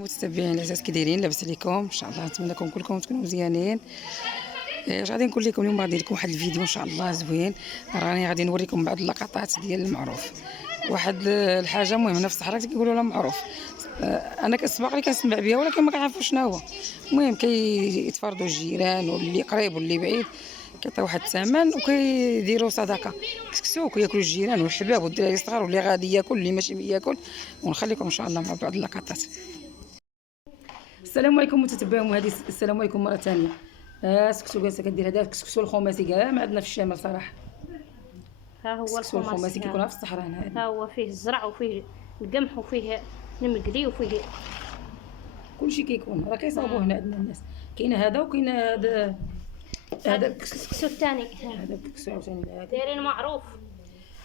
متتبعين العزاز كي دايرين؟ لاباس عليكم؟ ان شاء الله نتمنىكم كلكم تكونوا مزيانين. اش غادي نقول لكم اليوم؟ غادي لكم واحد الفيديو ان شاء الله زوين. راني غادي نوريكم بعض اللقطات ديال المعروف. واحد الحاجه مهمه في الصحراء كيقولوا لها معروف. انا كسبق لي كنسمع بها ولكن ما كنعرفوش شنو هو. المهم كيتفرضوا الجيران واللي قريب واللي بعيد، كيعطيو واحد الثمن وكيديروا صدقه. كسكسو كياكلوا الجيران والحباب والدراري الصغار واللي غادي ياكل واللي ماشي ياكل. ونخليكم ان شاء الله مع بعض اللقطات. السلام عليكم متتبعين هذه. السلام عليكم مره ثانيه. سكسو جالسه كدير هذا الكسكسو الخماسي كاع ما عندنا في الشمال صراحه. ها هو الخماسي كيكون في الصحراء هنا. ها هو فيه الزرع وفيه القمح وفيه المقلي وفيه كلشي كيكون. راه كيصاوبوا هنا عندنا الناس. كاين هذا وكاين هذا الكسكسو الثاني. هذا الكسكسو عاوتاني دايرين معروف.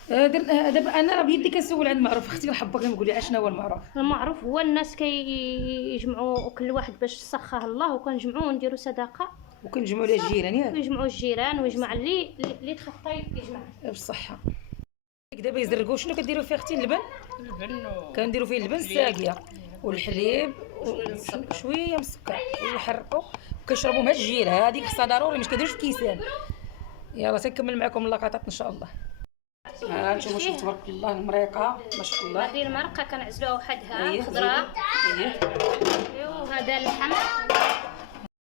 دابا انا راه بيدي كنسول عند المعروف. اختي رحبك لي قولي شنو هو المعروف. المعروف هو الناس كيجمعوا كل واحد باش سخاه الله، وكنجمعوه ونديروا صدقه وكنجمعوا على الجيران ياك. ويجمعوا الجيران ويجمع اللي تخطى يجمع بالصحه. دابا يزرقوا شنو كديروا فيه اختي؟ اللبن كنديروا فيه اللبن الساقيه والحليب وشويه مسكر ويحرقوا وكيشربوا مع الجير. هذيك خصها ضروري، مش كديروش في كيسان. يلا تنكمل معكم اللقطات ان شاء الله. ها نتوما شوفوا تبارك الله المريقه ما شاء الله. هذه المرقه كنعزلوها وحدها خضراء. وهذا اللحم.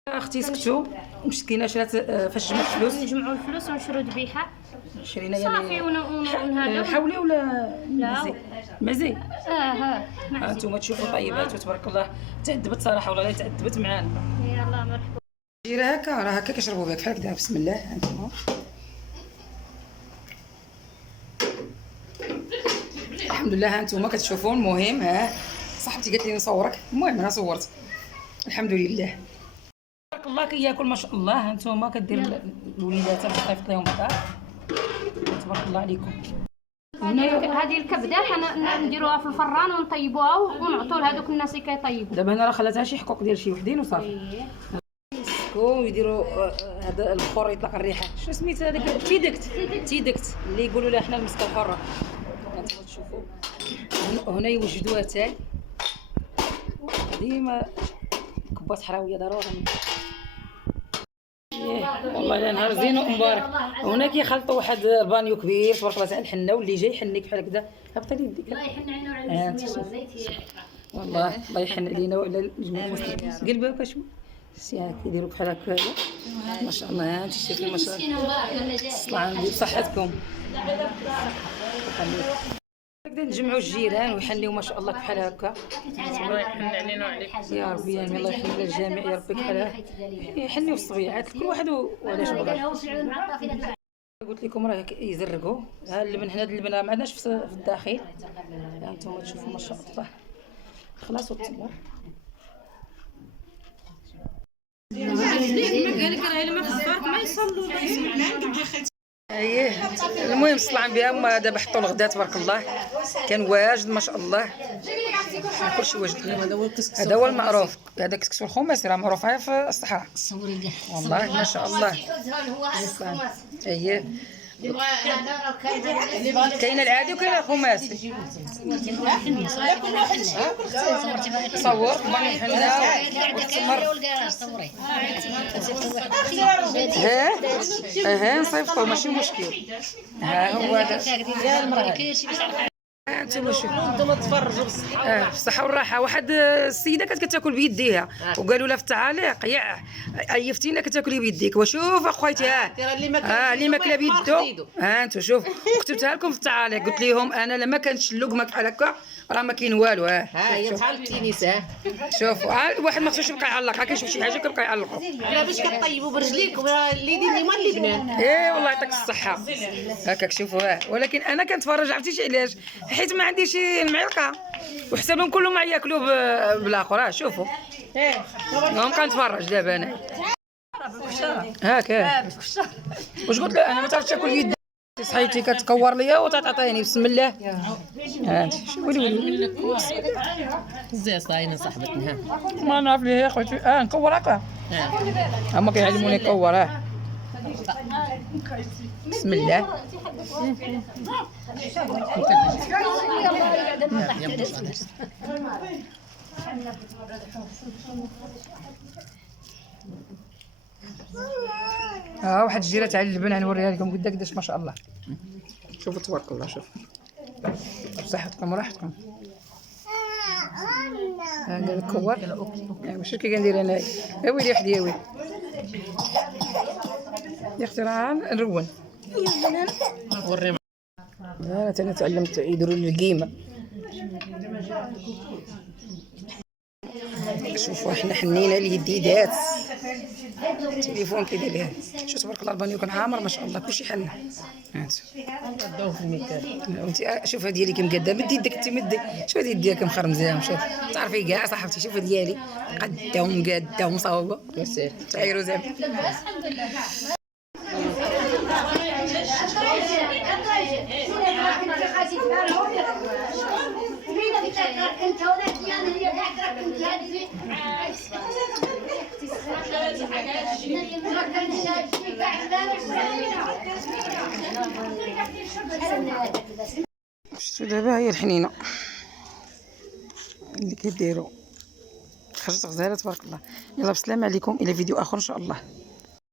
اختي سكتو مسكينه شرات فاش جمعت فلوس. نجمعوا الفلوس ونشرو ذبيحه شرينا يعني صافي ونهادو حولي ولا لا مزي. ها انتم تشوفوا طيبات تبارك الله. تعذبت صراحه والله تعذبت معانا. يلاه مرحبا. جير هكا راه هكا كيشربوا بها بحال هكذا. بسم الله. انتم الحمد لله انتم كتشوفوا. المهم ها صاحبتي قالت لي نصورك، المهم انا صورت الحمد لله. تبارك الله كياكل ما شاء الله. انتم كدير الوليدات كتصيفط لهم الدار. تبارك الله عليكم. هذه الكبده نديروها في الفران ونطيبوها ونعطوا لهذوك الناس اللي كيطيبوا. دابا هنا راه خلاتها شي حقوق ديال شي وحدين وصافي. ويديروا هذا البخور يطلق الريحه. شنو سميت هذاك؟ تيدكت اللي يقولوا لها حنا المسكه الحره. انتم تشوفوا هنا يوجدوها تاي ديما كبات حراويه ضروري. والله لا نهار زين ومبارك. هنا كيخلطوا واحد البانيو كبير تبارك الله تاع الحنه، واللي جاي يحنيك بحال هكذا. هبطي لي يديك. الله يحن علينا وعلى المسلمين. والله الله يحن علينا وعلى جميع المسلمين. قلبك شو سي كيديروا بحال هكا ما شاء الله. انت شوفي ما شاء الله. الله يعطيكم بصحتكم. هكذا نجمعوا الجيران ويحنيو ما شاء الله بحال هكا. الله يحن علينا وعليكم يا ربي يعني الله يحن على الجميع يا ربي. بحال هكا يحنيو الصبيعات كل واحد وعلاش بغا. قلت لكم راه يزرقوا. ها اللبن هنا اللبن ما عندناش في الداخل. ها انتم تشوفوا ما شاء الله. خلاص وتصور. قال لك راه ما خسرت ما يصلوا. اييه المهم الصلاة بها. هما دابا حطوا الغدا تبارك الله. كان واجد ما شاء الله. كلشي واجد. هذا هو المعروف. هذا كسكسو الخماسي راه معروف في الصحراء والله ما شاء الله. اييه كاين العادي وكاين الخماسي. صور باني حنا وتمر. ها نصيفطو ماشي مشكل. ها هو هذا. انتم شوفوا انتم تفرجوا بالصحه بالصحه والراحه. واحد السيده كانت كتاكل بيديها وقالوا لها في التعاليق يا عيفتينا كتاكلي بيديك. وشوف اخويتي اللي ماكله بيدو. انتم شوف كتبتها لكم في التعاليق. قلت لهم انا لما كانش اللقمه بحال هكا راه ما كاين والو. هي بحال التنس. شوفوا واحد ما خصوش يبقى يعلق. كيشوف شي حاجه كيبقى يعلقوا. لا باش كطيبوا برجليك اليدين اللي ما اللي بنان. ايه والله يعطيك الصحه. هكاك شوفوا. ولكن انا كنتفرج عرفتي علاش؟ حيت ما عنديش المعلقه وحسابهم كلهم ما ياكلوا بالاخر. شوفوا هم كنتفرج دابا انا هاكا. واش قلت له؟ انا ما تعرفش تاكل يد. صحيتي كتكور ليا وتعطيني بسم الله. انت ولي زي صاينه صاحبتنا. ما نعرف ليه يا خوتي. نكور هكا. هما كيعلموني نكور. بسم الله. واحد الجيره تاع اللبن نوريها لكم قداش ما شاء الله. شوفوا تبارك الله، شوف بصحتكم وراحتكم. هذا الكور ماشي كي كندير انايا. يا ويلي وحدي يا ويلي يا اختي راه نرون. وري انا تعلمت يديروا لي القيمه. شوفوا حنا حنينا اليديدات، التليفون كيدير ليها. شوف تبارك الله البانيو كان عامر ما شاء الله كلشي حنا. هانت داو في المكان. وانت شوف هذه ديالي كي مقاده، مدي يدك انت مدي. شوف هذه ديالك مخرمزه. شوف تعرفي كاع صاحبتي، شوف ديالي قاده ومقاده ومصاوبه. تعايروا زعما. شفتوا دابا هي الحنينه اللي كيديروا. خرجت غزاله تبارك الله. يلا بسلام عليكم، الى فيديو اخر ان شاء الله.